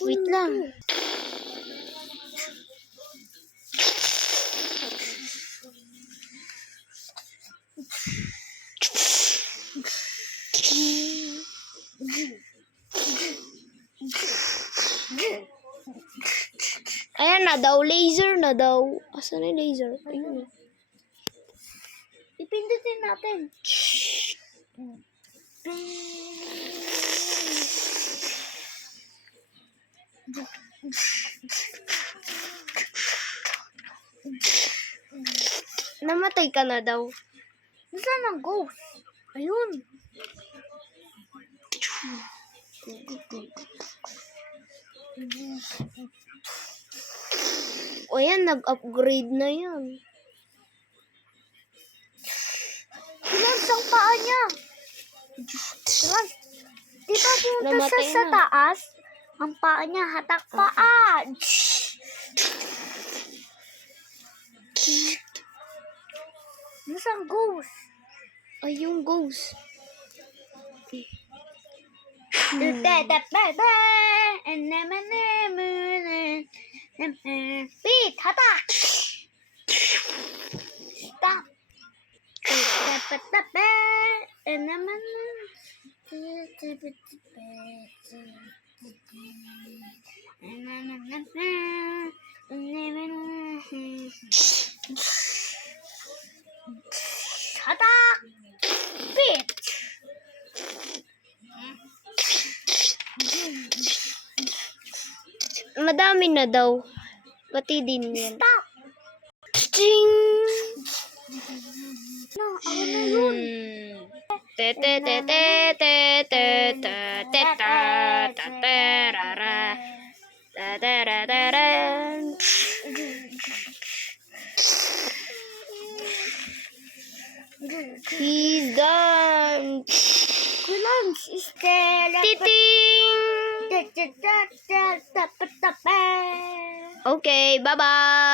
Wait lang. Ayan na daw, laser na daw. Asan na yung laser? Ayun. Ipindutin natin. Namatay ka na daw. Nasaan ang ghost? Ayun. O yan, nag-upgrade na yan. Lance ang paa niya. Lance, di ba punta Namatay siya sa na. taas? Ang paa niya, hatak paa. Nasaan ghost? Ay, yung ghost. Pete, hatak! Stop! Hatak! Pete! Madami na daw. Pati din yan. Stop! Ching! No, ako na yun. Te te te te te te te te ta ta te ra ra ta ta ra ta ra. He's done. Lance, Titing! Okay, bye-bye!